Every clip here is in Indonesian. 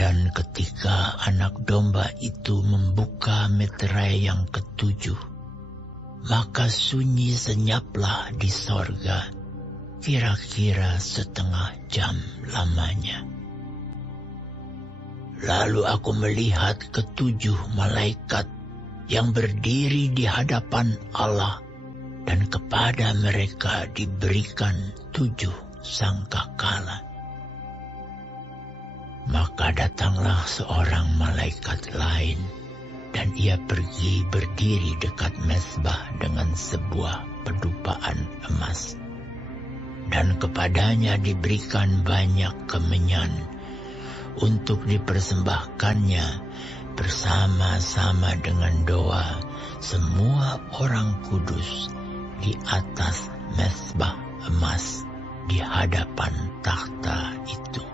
Dan ketika anak domba itu membuka meterai yang ketujuh, maka sunyi senyaplah di sorga, kira-kira setengah jam lamanya. Lalu aku melihat ketujuh malaikat yang berdiri di hadapan Allah, dan kepada mereka diberikan 7 sangkakala. Maka datanglah seorang malaikat lain, dan ia pergi berdiri dekat mezbah dengan sebuah pedupaan emas. Dan kepadanya diberikan banyak kemenyan untuk dipersembahkannya bersama-sama dengan doa semua orang kudus di atas mezbah emas di hadapan takhta itu.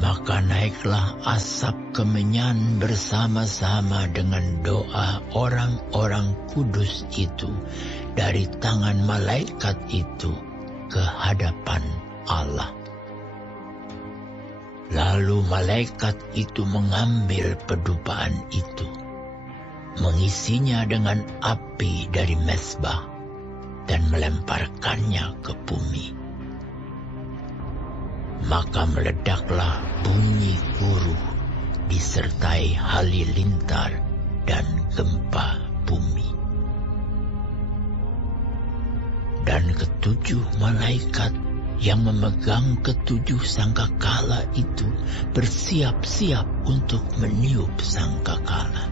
Maka naiklah asap kemenyan bersama-sama dengan doa orang-orang kudus itu dari tangan malaikat itu ke hadapan Allah. Lalu malaikat itu mengambil pedupaan itu, mengisinya dengan api dari mezbah, dan melemparkannya ke bumi. Maka meledaklah bunyi guruh disertai halilintar dan gempa bumi. Dan ketujuh malaikat yang memegang ketujuh sangkakala itu bersiap-siap untuk meniup sangkakala.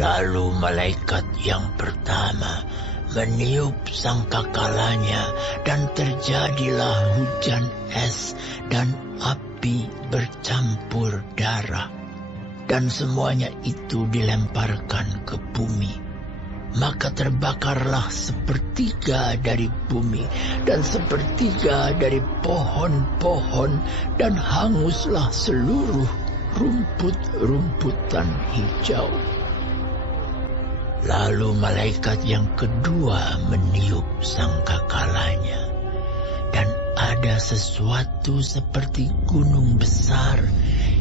Lalu malaikat yang pertama meniup sangkakalanya, dan terjadilah hujan es dan api bercampur darah, dan semuanya itu dilemparkan ke bumi. Maka terbakarlah 1/3 dari bumi dan 1/3 dari pohon-pohon, dan hanguslah seluruh rumput-rumputan hijau. Lalu malaikat yang kedua meniup sangkakalanya, dan ada sesuatu seperti gunung besar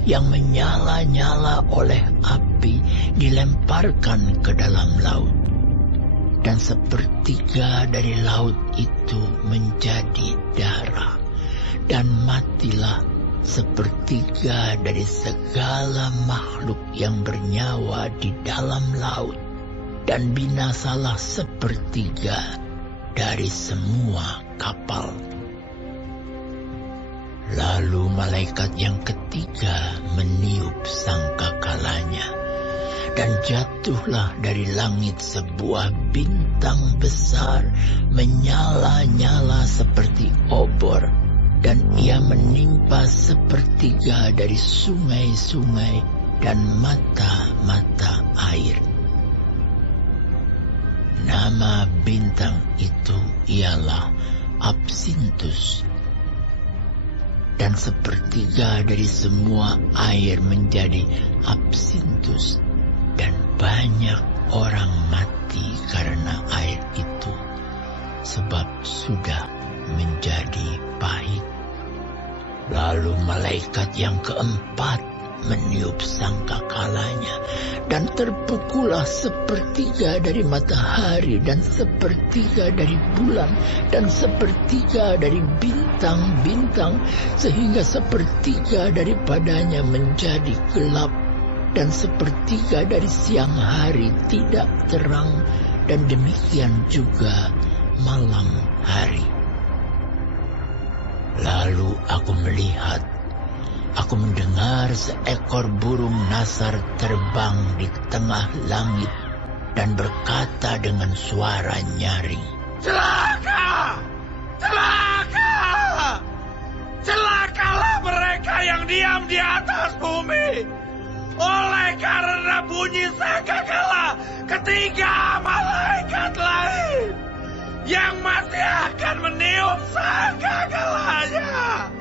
yang menyala-nyala oleh api dilemparkan ke dalam laut. Dan 1/3 dari laut itu menjadi darah, dan matilah 1/3 dari segala makhluk yang bernyawa di dalam laut, dan binasalah 1/3 dari semua kapal. Lalu malaikat yang ketiga meniup sangkakalanya, dan jatuhlah dari langit sebuah bintang besar menyala-nyala seperti obor, dan ia menimpa 1/3 dari sungai-sungai dan mata-mata air. Nama bintang itu ialah Absintus. Dan 1/3 dari semua air menjadi absintus, dan banyak orang mati karena air itu, sebab sudah menjadi pahit. Lalu malaikat yang keempat meniup sangkakalanya, dan terpukullah 1/3 dari matahari, dan 1/3 dari bulan, dan 1/3 dari bintang-bintang, sehingga 1/3 daripadanya menjadi gelap, dan 1/3 dari siang hari tidak terang, dan demikian juga malam hari. Lalu aku melihat, aku mendengar seekor burung nasar terbang di tengah langit dan berkata dengan suara nyaring, "Celaka! Celaka! Celakalah mereka yang diam di atas bumi, oleh karena bunyi sangkakala ketiga malaikat lain yang masih akan meniup sangkakalanya."